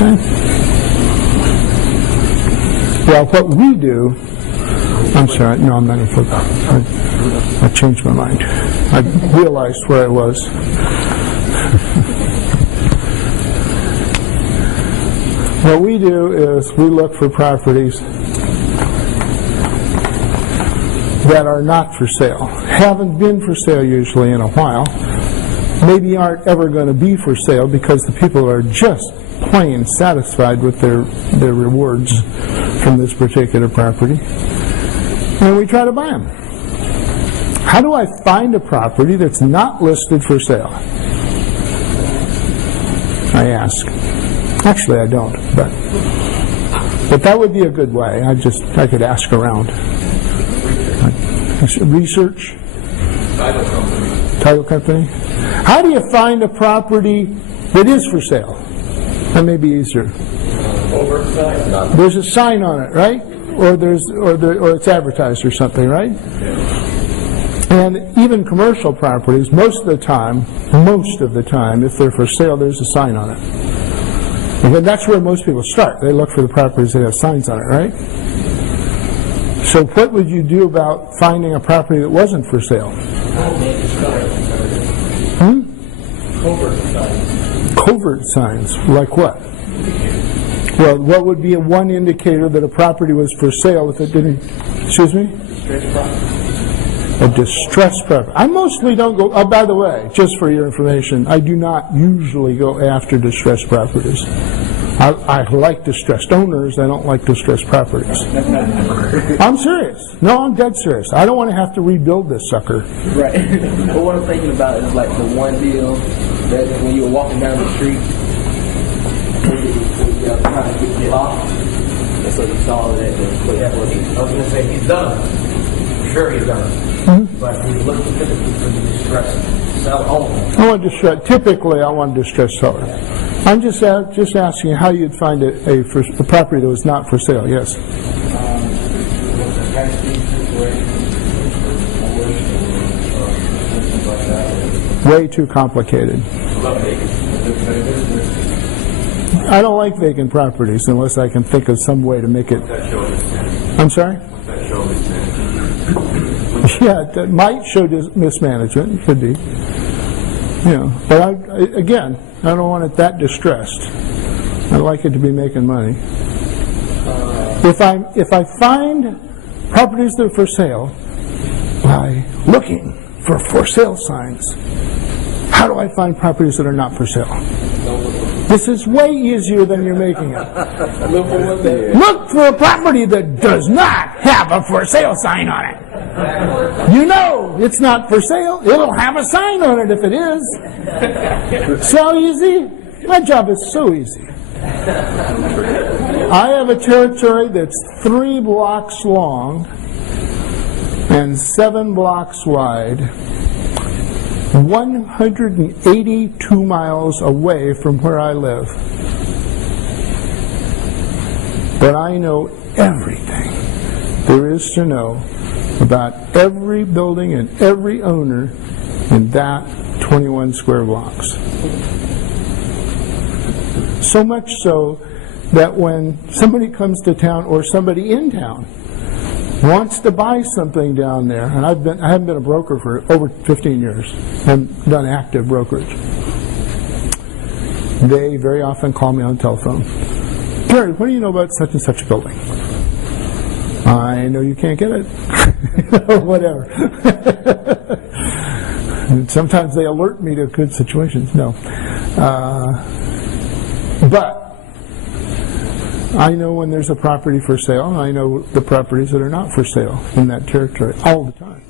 Okay? Well, what we do, I'm sorry, no, I'm not going to flip out. I changed my mind. I realized where I was. What we do is we look for properties that are not for sale, haven't been for sale usually in a while, maybe aren't ever going to be for sale because the people are just plain satisfied with their rewards from this particular property, and we try to buy them. How do I find a property that's not listed for sale? I ask. Actually, I don't, but that would be a good way. I could ask around. Research. Title company. How do you find a property that is for sale? That may be easier. There's a sign on it, right? Or it's advertised or something, right? And even commercial properties, most of the time, if they're for sale, there's a sign on it. And that's where most people start. They look for the properties that have signs on it, right? So what would you do about finding a property that wasn't for sale? Covert signs. Like what? Well, what would be one indicator that a property was for sale if it didn't... Excuse me? A distressed property. I mostly don't go... Oh, by the way, just for your information, I do not usually go after distressed properties. I like distressed owners. I don't like distressed properties. I'm serious. No, I'm dead serious. I don't want to have to rebuild this sucker. Right. But what I'm thinking about is like the one deal that when you were walking down the street, you trying to get lost, and so you saw that. I was going to say he's done. For sure he's done. Mm-hmm. But he's looking typically for the distressed seller only. Typically, I want a distressed seller. I'm just asking how you'd find a property that was not for sale. Yes. Way too complicated. I don't like vacant properties unless I can think of some way to make it. I'm sorry? Yeah, that might show mismanagement. Could be. But I don't want it that distressed. I like it to be making money. If I find properties that are for sale by looking for sale signs, how do I find properties that are not for sale? This is way easier than you're making it. Look for a property that does not have a for sale sign on it. You know it's not for sale. It'll have a sign on it if it is. So easy? My job is so easy. I have a territory that's 3 blocks long and 7 blocks wide, 182 miles away from where I live. But I know everything there is to know about every building and every owner in that 21 square blocks. So much so that when somebody comes to town or somebody in town wants to buy something down there, and I haven't been a broker for over 15 years and done active brokerage, they very often call me on the telephone. Gary, what do you know about such and such a building? I know you can't get it. Whatever. And sometimes they alert me to good situations. No. But I know when there's a property for sale, and I know the properties that are not for sale in that territory all the time.